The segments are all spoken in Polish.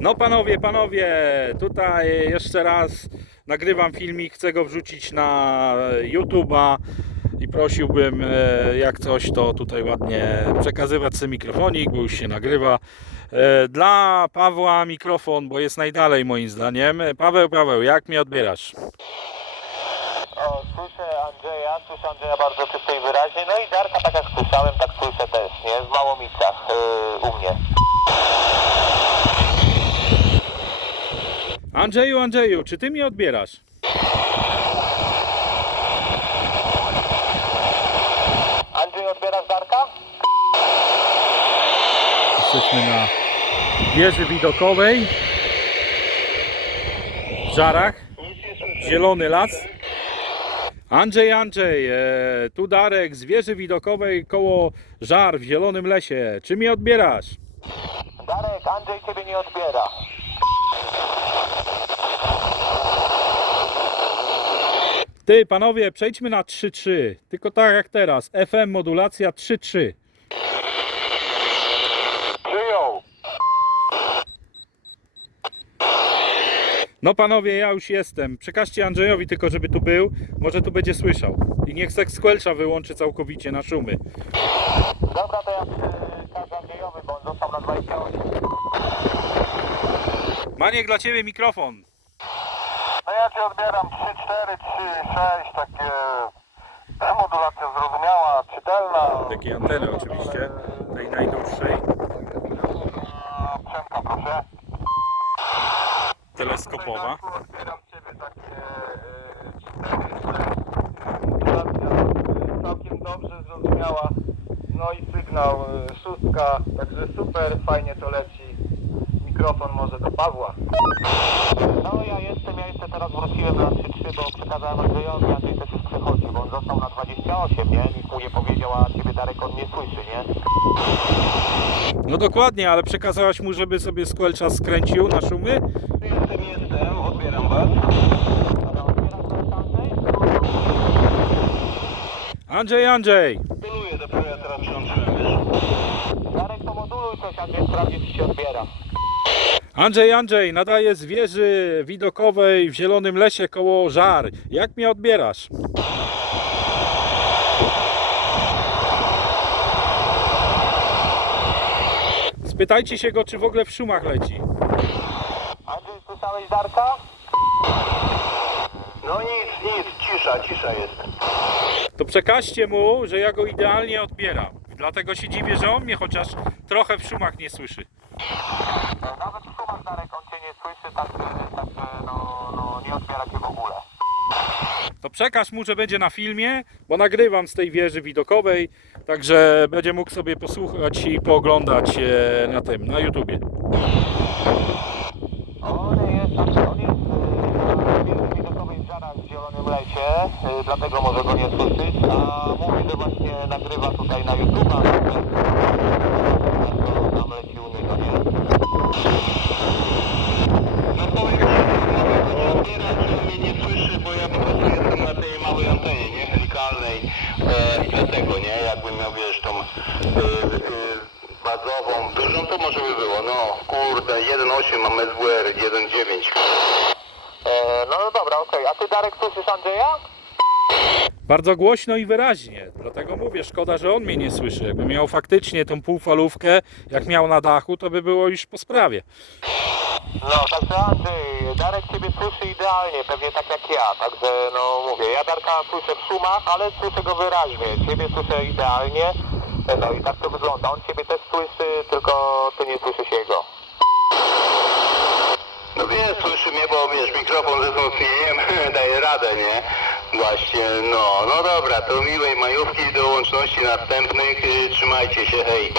No panowie, panowie, tutaj jeszcze raz nagrywam filmik, chcę go wrzucić na YouTube'a i prosiłbym, e, jak coś, to tutaj ładnie przekazywać sobie mikrofonik, bo już się nagrywa. E, Dla Pawła mikrofon, bo jest najdalej moim zdaniem. Paweł, Paweł, jak mnie odbierasz? O, słyszę Andrzeja, słyszę Andrzeja bardzo czysto i wyraźnie. No i Darka, tak jak słyszałem, tak słyszę też, nie? W Małomicach yy, u mnie. Andrzeju, Andrzeju, czy ty mnie odbierasz? Andrzej, odbierasz Darka? Jesteśmy na wieży widokowej w Żarach, zielony las. Andrzej, Andrzej, e, tu Darek z wieży widokowej koło Żar w zielonym lesie. Czy mnie odbierasz? Darek, Andrzej ciebie nie odbiera. Ty, panowie, przejdźmy na 3-3. Tylko tak jak teraz. FM modulacja 3-3. Przyjął. No panowie, ja już jestem. Przekażcie Andrzejowi tylko, żeby tu był. Może tu będzie słyszał. I niech sek squelcha wyłączy całkowicie na szumy. Dobra, to ja yy, każę Andrzejowy, bo on został na 28. Maniek dla ciebie mikrofon. No ja cię odbieram 3, 4, 3, 6, takie... Modulacja zrozumiała, czytelna. Takiej anteny oczywiście. Tej najdłuższej. Przemka, proszę. Teleskopowa. Odbieram ciebie takie e, całkiem dobrze zrozumiała. No i sygnał e, szóstka, także super, fajnie to leci. Mikrofon może do Pawła. No ja jestem, ja jeszcze teraz wróciłem na 3-3, bo przekazałem Andrzejowi, Andrzej też już przechodzi, bo on został na 28, nie? Nic mu nie powiedział, a ciebie Darek on nie słyszy, nie? No dokładnie, ale przekazałaś mu, żeby sobie squelcha skręcił na szumy? Jestem, jestem, odbieram was. Dobra, odbierasz nas Andrzej? Andrzej, Andrzej! Moduluję, dopiero ja teraz przyłączyłem, wiesz? Darek, pomoduluj coś, Andrzej sprawdzi, czy się odbiera. Andrzej, Andrzej, nadaję z wieży widokowej w zielonym lesie koło Żar. Jak mnie odbierasz? Spytajcie się go, czy w ogóle w szumach leci. Andrzej, słyszałeś Darka? No nic, nic, cisza, cisza jest. To przekażcie mu, że ja go idealnie odbieram. Dlatego się dziwię, że on mnie chociaż trochę w szumach nie słyszy. Nawet w szumach Darek, on cię nie słyszy, tak, e, tak e, no, no, nie odbiera cię w ogóle. To przekaż mu, że będzie na filmie, bo nagrywam z tej wieży widokowej, także będzie mógł sobie posłuchać i pooglądać e, na tym, na YouTubie. On jest, on jest e, w wieży widokowej w Żarach w Zielonym Lesie, e, dlatego może go nie słyszeć, a mówi, że właśnie nagrywa tutaj na YouTube'a, także tam leci u niego, nie? No powiem ci, że mogę go nie odbierać, że mnie nie słyszy, bo ja po prostu jestem na tej małej antenie, nie? Helikalnej i dlatego, nie? Jakbym miał, wiesz, tą e, e, bazową, dużą to może by było, no kurde, 1.8 mam SWR, 1.9. E, no dobra, okej, a ty Darek słyszysz Andrzeja? Bardzo głośno i wyraźnie, dlatego mówię, szkoda, że on mnie nie słyszy. Jakby miał faktycznie tą półfalówkę, jak miał na dachu, to by było już po sprawie. No, także Andrzej, Darek Ciebie słyszy idealnie, pewnie tak jak ja, także no mówię, ja Darka słyszę w szumach, ale słyszę go wyraźnie, Ciebie słyszę idealnie, no i tak to wygląda, on Ciebie też słyszy, tylko Ty nie słyszysz jego. No wiesz, słyszy mnie, bo wiesz, mikrofon ze wzmocnieniem daje radę, nie? Właśnie, no, no dobra, to miłej majówki do łączności następnych, y, trzymajcie się, hej.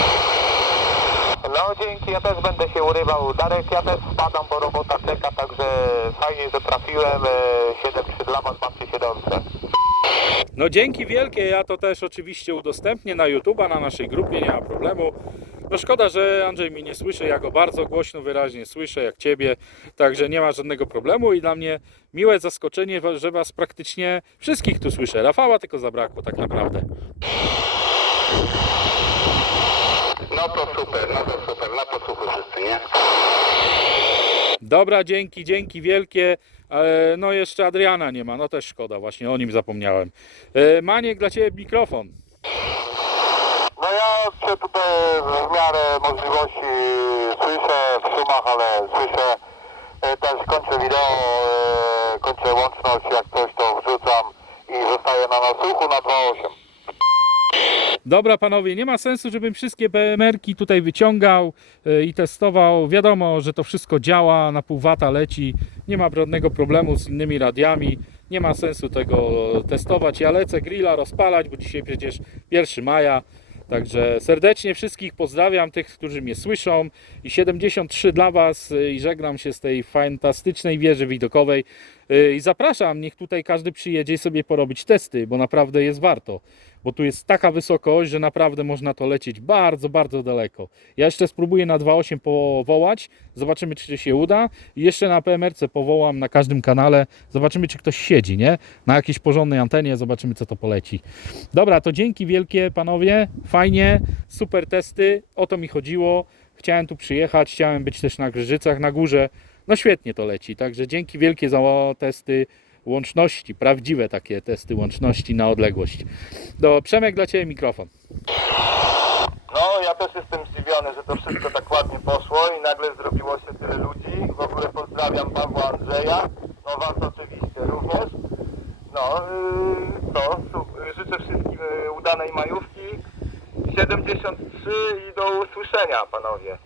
No dzięki, ja też będę się urywał, Darek, ja też spadam, bo robota czeka, także fajnie, że trafiłem, e, 7-3 dla Was, bawcie się dobrze. No dzięki wielkie, ja to też oczywiście udostępnię na YouTube'a, na naszej grupie, nie ma problemu. No szkoda, że Andrzej mnie nie słyszy, ja go bardzo głośno, wyraźnie słyszę, jak Ciebie, także nie ma żadnego problemu i dla mnie miłe zaskoczenie, że Was praktycznie wszystkich tu słyszę. Rafała tylko zabrakło tak naprawdę. No to super, no to super, na posłuchu wszyscy, nie? Dobra, dzięki, dzięki wielkie. E, No jeszcze Adriana nie ma, no też szkoda, właśnie o nim zapomniałem. E, Maniek, dla Ciebie mikrofon. No ja się tutaj w miarę możliwości słyszę w szumach, ale słyszę e, też kończę wideo, kończę łączność, jak coś to wrzucam i zostaję na nasłuchu na 2.8. Dobra panowie, nie ma sensu, żebym wszystkie PMR-ki tutaj wyciągał e, i testował. Wiadomo, że to wszystko działa, na pół wata leci, nie ma żadnego problemu z innymi radiami. Nie ma sensu tego testować. Ja lecę grilla rozpalać, bo dzisiaj przecież 1 maja. Także serdecznie wszystkich pozdrawiam, tych, którzy mnie słyszą i 73 dla Was y, i żegnam się z tej fantastycznej wieży widokowej Y, i zapraszam, niech tutaj każdy przyjedzie i sobie porobić testy, bo naprawdę jest warto, bo tu jest taka wysokość, że naprawdę można to lecieć bardzo, bardzo daleko. Ja jeszcze spróbuję na 2.8 powołać, zobaczymy czy się uda i jeszcze na PMRC powołam na każdym kanale, zobaczymy czy ktoś siedzi, nie? Na jakiejś porządnej antenie, zobaczymy co to poleci. Dobra, to dzięki wielkie panowie, fajnie, super testy, o to mi chodziło. Chciałem tu przyjechać, chciałem być też na Grzyżycach, na górze. No świetnie to leci, także dzięki wielkie za testy łączności, prawdziwe takie testy łączności na odległość. Do Przemek dla Ciebie mikrofon. No, ja też jestem zdziwiony, że to wszystko tak ładnie poszło i nagle zrobiło się tyle ludzi. W ogóle pozdrawiam Pawła Andrzeja, no Was oczywiście również. No, yy, to, życzę wszystkim yy, udanej majówki. 73 i do usłyszenia, panowie.